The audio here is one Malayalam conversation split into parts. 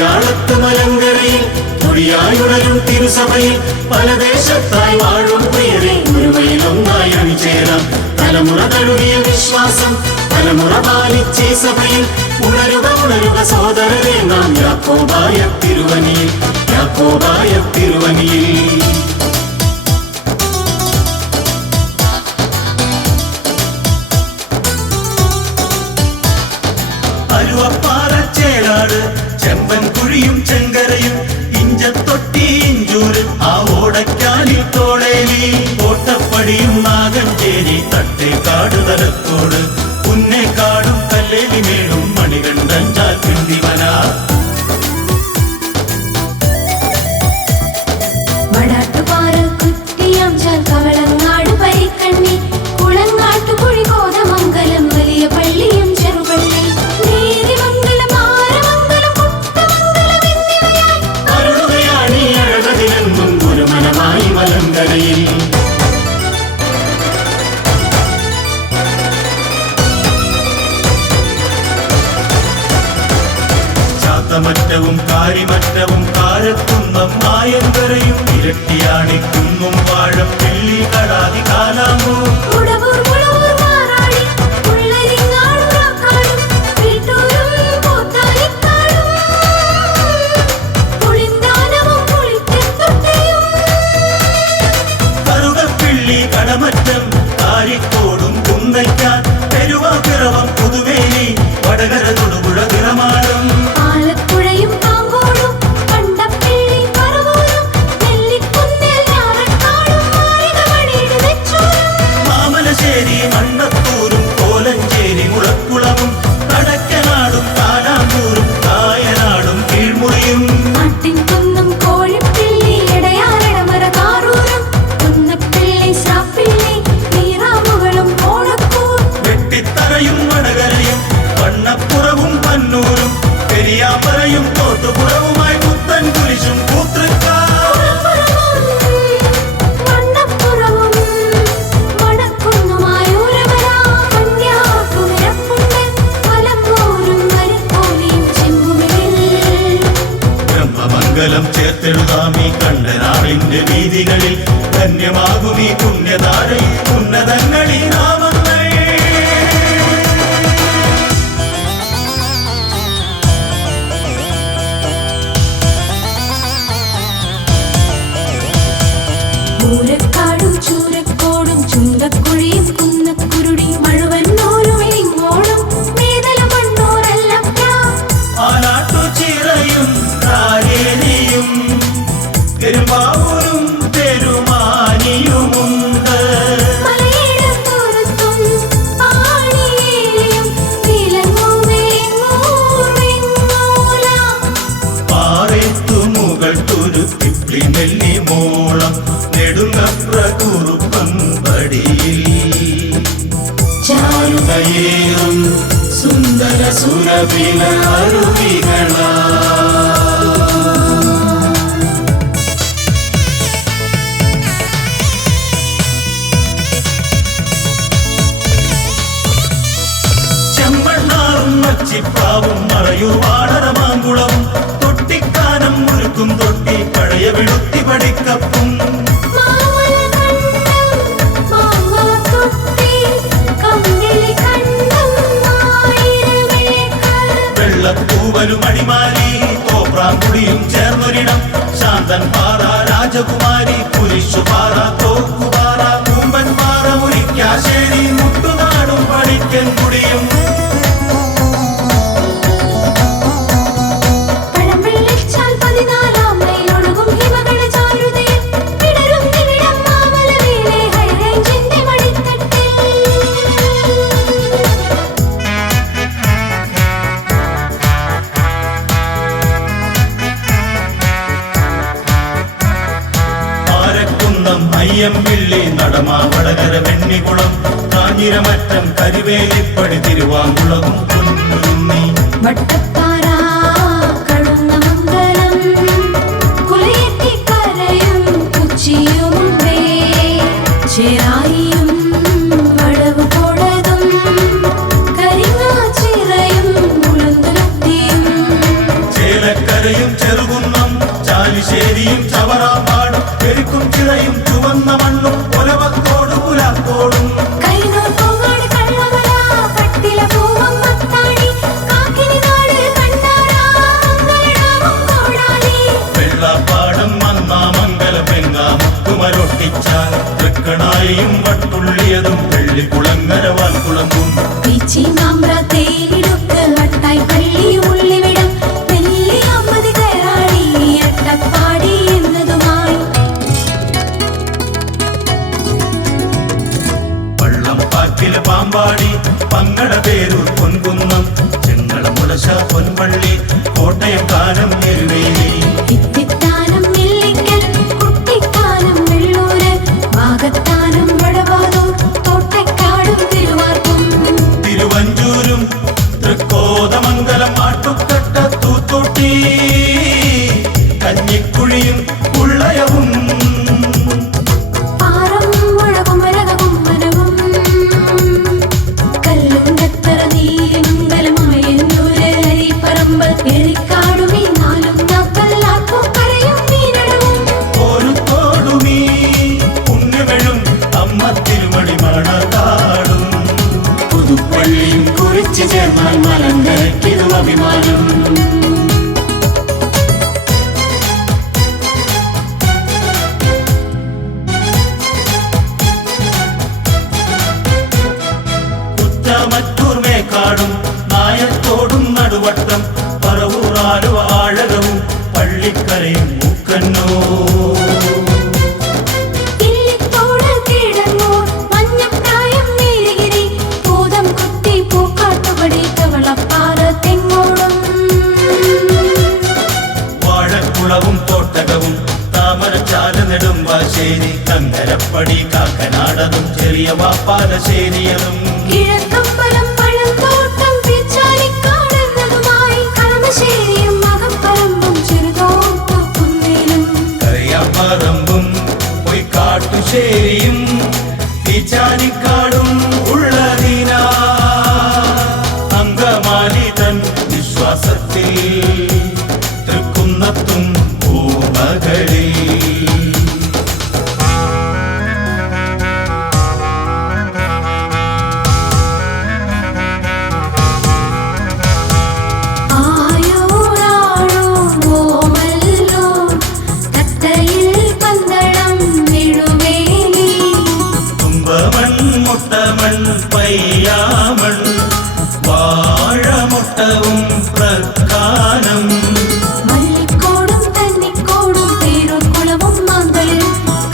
അടയാളത്ത് മലങ്കരയിൽ കൊടിയായുടരും തിരുസഭയിൽ പല ദേശത്തായി വാഴും പ്രിയരെ ഒരുമയിൽ ഒന്നായി അണിചേരാം. തലമുറ തഴുകിയ വിശ്വാസം തലമുറ പാലിച്ചേ സഭയിൽ ഉണരുക ഉണരുക സോദരരെ നാം യാക്കോബായ തിരുവനിയിൽ യാക്കോബായ തിരുവനിയിൽ. അരുവപ്പാറച്ചേരാട് ചെമ്പൻ കുഴിയും ചെങ്കരയും ഇഞ്ചത്തൊട്ടി ഇഞ്ചൂര് ആ ഓടക്കാലിൽ തോളേലി കോട്ടപ്പടിയും നാഗഞ്ചേരി തട്ടേക്കാട് തലത്തോട് പുന്നേക്കാടും കല്ലേലി മേടും മണികണ്ഠഞ്ചാൽ പിണ്ടിമന വടാട്ടുപാറ കുറ്റിയാംചാൽ കവളങ്ങാട് പരിക്കണ്ണി കുളങ്ങാട്ടുകുഴി കോതമംഗലം വലിയ പള്ളിയും ചെറുപള്ളി നീതിമംഗലം ആരമംഗലം കുട്ടമംഗലം എന്നിവയാൽ അരുളുകയാണീ അഴകതിലെന്നും ഗുരുമനമായി മലങ്കരയിൽ. ചാത്തമറ്റവും കാരിമറ്റവും കാരക്കുന്നം മായങ്കരയും ഇരട്ടിയാണിക്കുന്നും വാഴപ്പിള്ളി കടാതി കാലാമോ ഉടവൂർ മുളവൂർ മാറാടി ഉള്ളരിങ്ങാട് കാക്കാടും വീട്ടൂരും പോത്താലിക്കാടും പുളിന്താനവും പുളിത്തെത്തൊട്ടിയും കറുകപ്പിള്ളി കടമറ്റം കാരിക്കോടും കുന്നയ്ക്കാൻ പെരുവാക്കിറവം പുതുവേലി വടകര തൊടുപുഴ തിറമാടം ആലപ്പുഴയും പാങ്കോടും കണ്ടപ്പിള്ളി പറവൂരും നെല്ലിക്കുന്നേൽ ഞാറക്കാടും മാറികമണിയുടെ വെച്ചൂരും മാമലശ്ശേരി മണ്ണത്തൂരും കോലഞ്ചേരി മുളക്കുളവും കടക്കനാടും കാലാമ്പൂരും കായനാടും കീഴ്മുറിയും നാട്ടിൻകുന്നും കോഴിപ്പിള്ളി ഇടയാറടമറ കാറൂരും കുന്നപ്പിള്ളി ശ്രാപ്പിള്ളി നീറാമുകളും ഓണക്കൂർ വെട്ടിത്തറയും വടകരയും വണ്ണപ്പുറവും പന്നൂരും പെരിയാമ്പറയും തോട്ടുപുറവുമായി പുത്തൻ കുരിശും മണ്ണപ്പുറവും വടക്കുന്നുമായൂരവര കന്യാകുമരപ്പുണ്ട് മലമ്പൂരും മരക്കോലിയും ചെമ്പുമിഴിൽ ബ്രഹ്മമംഗലം ചേർത്തെഴുതാമീ കണ്ടനാളിന്റെ വീതികളിൽ ധന്യമാകുമീ പുണ്യതാരയിൽ ഉന്നതങ്ങളീ നാമങ്ങൾ. പൂരക്കാടും ചൂരക്കോടും ചുണ്ടക്കുഴിയും കുന്നക്കുരുടിയും മഴുവന്നൂരും ഇങ്ങോടും മേതല മണ്ണൂരല്ലപ്പ ആനാട്ടുചിറയും കാരേലിയും പെരുമ്പാവൂരും പെരുമാനിയുമുണ്ട്. മലയിടത്തോരത്തും പാണിയേലിയും വിലങ്ങൂവേങ്ങൂർവെങ്ങൂല പാറേത്തുമുകൾ തുരുത്തിപ്പിളി നെല്ലിമോളം നെടുങ്ങപ്രകുറുപ്പൻ പടിയിൽ ചാരുതയേറും സുന്ദര സുരവില അരുവികളാ ചെമ്മണ്ണാറും മച്ചിപ്പാവും മറയൂർ വാടരമാങ്കുളവും തൊട്ടിക്കാനം മുരുക്കും തൊട്ടി പഴയ വെളുത്തി പടിക്കപ്പും മാമലകണ്ഠം മാങ്ങാത്തൊട്ടി കമ്പിളികണ്ഠം ആയിരമേക്കർ വെള്ളത്തൂവലും അടിമാലി തോപ്രാങ്കുടിയും ചേർന്നൊരിടം ശാന്തൻ പാറ രാജകുമാരി കുരിശുപാറ തോക്കുപാറ കൂമ്പൻ പാറ മുരിക്കാശ്ശേരി മുട്ടുനാടും പടിക്കൻ കുടിയും പഴംവെള്ളിച്ചാൽ 14 മൈലൊഴുകും ഹിമഗണ ചാരുതയിൽ വിടരും നിവിടം മാമലവേലെ ഹൈറേഞ്ചിന്റെ മടിത്തട്ടിൽ പാരക്കുന്നം അയ്യമ്പിള്ളി നടമാ വടകര വെണ്ണിക്കുളം കാഞ്ഞിരമറ്റം കരിവേലിപ്പടി തിരുവാങ്കുളവും കുന്നുരുന്നി വട്ടപ്പാറ കടുന്നമംഗലം കുലയത്തിക്കരയും കൊച്ചിയുമുണ്ടേ ചേരായിയും വടവുകോടതും കരിങ്ങാച്ചിറയും ഉളുന്തുരുത്തിയും ചേലക്കരയും ചീമാമ്പ്ര തേയിടുക്ക് അട്ടായി പള്ളി ഉള്ളിവിടം നെല്ലിയാമ്പതി കയറാടി അട്ടപ്പാടി എന്നതുമായി വള്ളം പാക്കില് പാമ്പാടി പങ്ങട പേരൂർ പൊൻകുന്നം ചെങ്ങള മുളശ പൊൻപള്ളി കോട്ടയം കാനം എരുവേലി ഇത്തിത്താനം നെല്ലിക്കൽ കുട്ടിക്കാനം വെള്ളൂര് വാകത്താനം വടവാതൂർ തോട്ടക്കാടും തിരുവാർപ്പും തിരുവഞ്ചൂരും തൃക്കോതമംഗലം ആട്ടുക്കട്ട തൂത്തോട്ടി കഞ്ഞിക്കുഴിയും ഉള്ളയവും പാറം മുഴവും മരകവും വനവും കല്ലുണ്ടത്തറ നീലിമംഗലമായെന്നൂര് അരിപ്പറമ്പ് എറിക്കാടും ഈ നാലും കല്ലാപ്പൂക്കരയും മീനടവും ഓരുത്തോടുമീ പുണ്യമെഴും അമ്മ തിരുമണി മണതാടും പുതുപ്പള്ളിയും കുറിച്ച് ചേർന്നാൽ മലങ്കരയ്ക്കിതും അഭിമാനം കുറ്റാമറ്റൂർ മേക്കാടും നായത്തോടും നടുവട്ടം പറവൂറാലുവ ആഴകവും പള്ളിക്കരയും മൂക്കന്നോ ഇല്ലിത്തോട് കീഴന്നൂർ മഞ്ഞപ്രായം നീലഗിരി പൂതം കുത്തി പൂക്കാട്ടുപടി കവളപ്പാറ തെങ്ങോടും വാഴക്കുളവും തോട്ടകവും താമരച്ചാല നെടുമ്പാശ്ശേരി കങ്കരപ്പടി കാക്കനാടതും ചെറിയ വാപ്പാലശ്ശേരിയതും കിഴക്കമ്പലം പഴന്തോട്ടം പിച്ചാലിക്കാട് എന്നതുമായി കളമശ്ശേരിയും മകപ്പറമ്പും ചെറുതോട്ടുകുന്നേലും കറിയാപ്പറമ്പും പൊയ്ക്കാട്ടുശ്ശേരിയും തീച്ചാനിക്കാടും ഉള്ളതിന അങ്കമാലി തൻ വിശ്വാസത്തിൽ തൃക്കുന്നത്തും പൂമകളിൽ ആയൂരാണോ ഓമല്ലോ തത്തയിൽ പന്തളം എഴുവേലി തുമ്പമൺ മുട്ടമൺ പയ്യാമൺ വാഴമുട്ടവും പ്രധാനം മല്ലിക്കോടും തന്നിക്കോടും പേരൂർക്കുളവും മാന്തളിൽ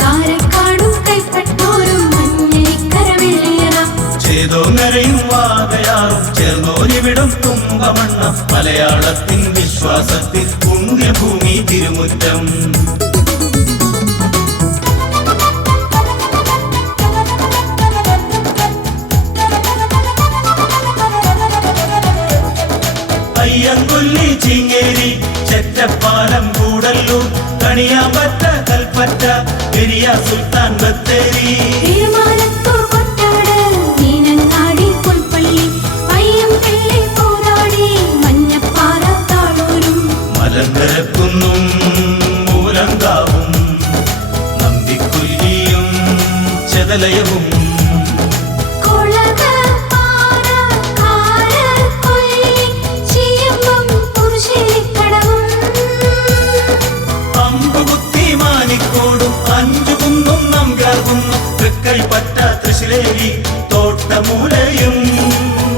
കാരക്കാടും കൈപ്പട്ടൂരും മഞ്ഞരിക്കര വെള്ളിയറ ചേതോങ്ങരയും വാകയാറും ചേർന്നോരിവിടം തുമ്പമണ്ണ മലയാളത്തിൻ വിശ്വാസത്തിൽ പുണ്യഭൂമി തിരുമുറ്റം അയ്യങ്കൊല്ലി ചിങ്ങേരി ചെറ്റപ്പാലം കൂടല്ലൂർ കണിയാമ്പറ്റ കൽപ്പറ്റ പെരിയ സുൽത്താൻ ബത്തേരി തിരുമാനത്തൂർ കൊട്ടാട് മീനങ്ങാടി പുൽപ്പള്ളി പയ്യംപിള്ളി പോരാടി മഞ്ഞപ്പാറ താളൂരും മലങ്കരക്കുന്നും മൂലങ്കാവും നമ്പിക്കുല്ലിയും ചെതലയവും കൊളകപ്പാറ കാരക്കൊല്ലി ചീയമ്പം പുരുശ്ശേരിക്കടവും അമ്പുകുത്തി മാനിക്കോടും അഞ്ചുകുന്നും നമ്പ്യാർകുന്നും തൃക്കൈപ്പറ്റ തൃശ്ശിലേരി തോട്ടമൂലയും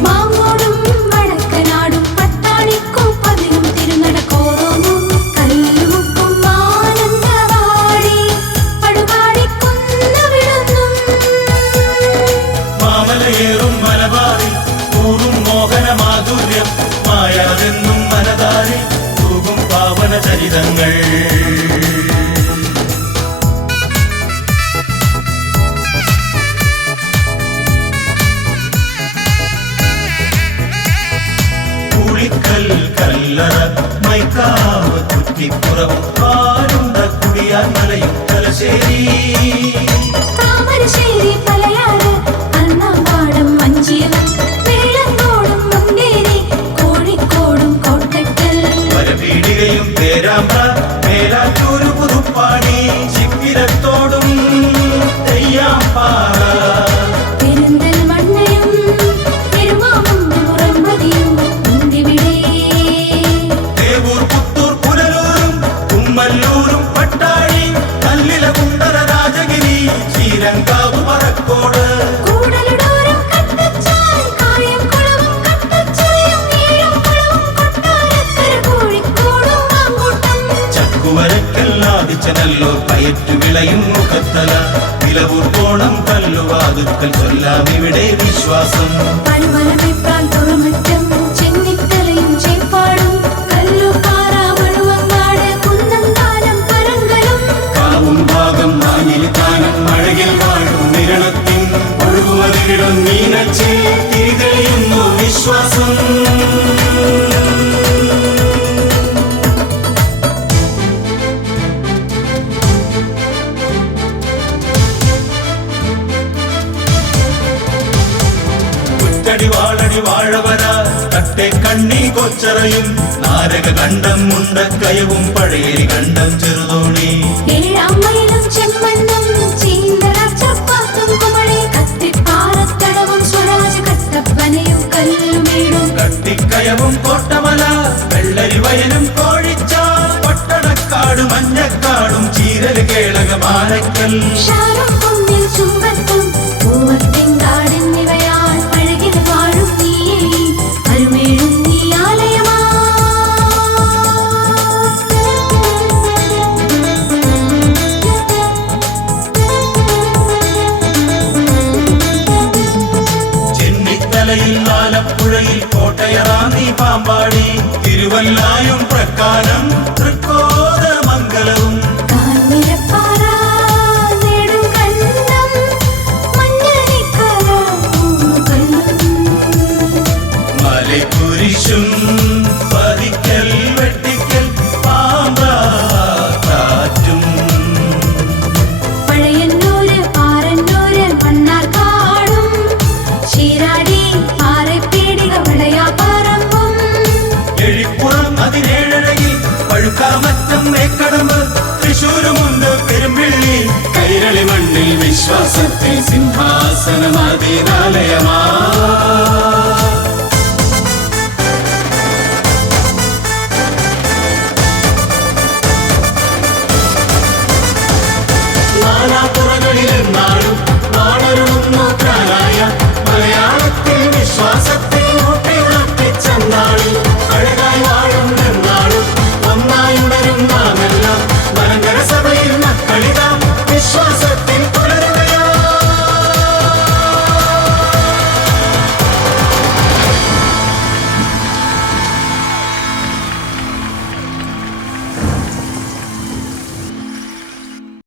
മാങ്ങോടും വടക്കനാടും പട്ടാണിക്കും പതിനും തിരുനടക്കോറോന്നും കല്ലുമുക്കും മാനന്തവാടി പടുപാടിക്കുന്നവിടുന്നും മാമലയേറും മലബാറിൽ കൂറും മോഹന മാധുര്യം മായാതെന്നും മനതാരിൽ തൂകും പാവന ചരിതങ്ങൾ കൂളിക്കൽ കല്ലറ മൈക്കാവ് കുറ്റിപ്പുറവും പാലുണ്ട കുടിയാൻ മലയും തലശ്ശേരി താമരശ്ശേരി പലയാറ് അണ്ണാമ്പാടം മഞ്ചിയം വെള്ളങ്കോടും മുണ്ടേരി കോഴിക്കോടും കോട്ടക്കൽ വരപീടികയും പേരാമ്പ്ര മേലാറ്റൂര് പുതുപ്പാടി ചിക്കിരത്തോടും തെയ്യാമ്പാറ പെരിന്തൽമണ്ണയും പെരുമാവും പുറമ്പതിയും ഉണ്ടിവിടെ തേവൂർ പുത്തൂർ പുനലൂരും കുമ്മല്ലൂരും പട്ടാഴി കല്ലില കുണ്ടറ ചിലവൂർ കോണം കല്ലുവാതുക്കൽ ചൊല്ലാമിവിടെ വിശ്വാസം. പഴുമലമെപ്രാൻ തുറമുറ്റം ചെന്നിത്തലയും ചേപ്പാടും കല്ലുപാറ മഴുവങ്ങാട് കുന്നന്താനം പരങ്കലും കാവും ഭാഗം മാഞ്ഞിലിത്താനം മഴകിൽ വാഴും നിരണത്തിൻ ഒഴുകുമതിരിടും മീനച്ചേ തിരിതെളിയുന്നു വിശ്വാസം. വാളടി വാഴവര തട്ടെ കണ്ണി കൊച്ചറയും നാരക കണ്ടം മുണ്ടക്കയവും പഴയ കണ്ടം ചെറുതോണി ഏഴാം മൈലും ചെമ്മണ്ണും ചീന്തളച്ചപ്പാത്തും കുമളി കത്തിപ്പാറത്തടവും സ്വരാജ കട്ടപ്പനയും കല്ലുമേടും കട്ടിക്കയവും കോട്ടമല വെള്ളരി വയലും കോഴിച്ചാൽ പട്ടണക്കാട് മഞ്ഞക്കാടും ചീരൽ കേളക മാനക്കൽ ഷാറും കുന്നിൽ ചുമ്പത്തും പൂവത്തിൻകാടെന്നിവയാൽ അഴകിൽ വാഴും നീയേ അരുമേഴും നീ ആലയമാ. ചെന്നിത്തലയിൽ ആലപ്പുഴയിൽ കോട്ടയറാന്നി പാമ്പാടി തിരുവല്ലായും പ്രക്കാനം തൃക്കോതമംഗലവും കാഞ്ഞിരപ്പാറ നെടുങ്കണ്ടം മഞ്ഞണിക്കര പൂങ്കല്ലും മലക്കുരിശും പതിക്കൽ വെട്ടിക്കൽ പാമ്പാറ്റും പഴയന്നൂര് പാറന്നൂര് മണ്ണാർക്കാടും ശീരാടി പാറപ്പേടിക വളയാപ്പറമ്പും എഴിപ്പുറം അതിനേഴഴകിൽ പഴുക്കാമറ്റം മേക്കടമ്പ് തൃശൂരുമുണ്ട് പെരുമ്പിള്ളി കൈരളി മണ്ണിൽ വിശ്വാസത്തിൽ സിംഹാസനമാതിനാലയ